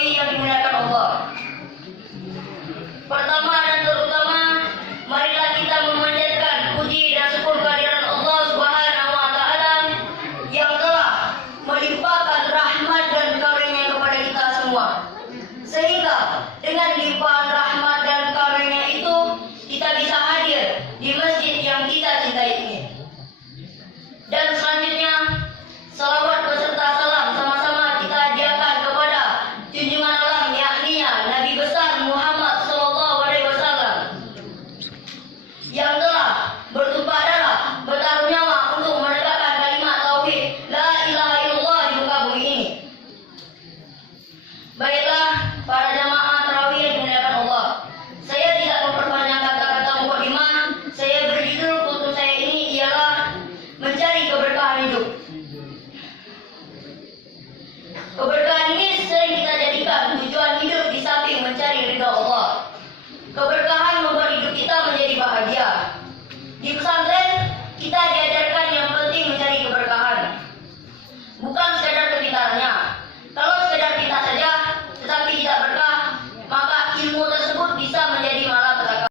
ketahui yang dimuliakan Allah. Pertama dan terutama, marilah kita memanjatkan puji dan syukur kehadiran Allah Subhanahu wa taala yang telah melimpahkan rahmat dan karunia kepada kita semua. Sehingga dengan limpahan rahmat dan karunia itu kita bisa hadir di masjid yang kita cintai ini. Dan selanjutnya, salawat beserta salam sama-sama kita hadiahkan kepada junjungan alam yakni Nabi besar Muhammad sallallahu alaihi wasallam yang telah bertumpah darah, bertaruh nyawa untuk menegakkan kalimat tauhid la ilaha illallah di muka bumi ini. Baiklah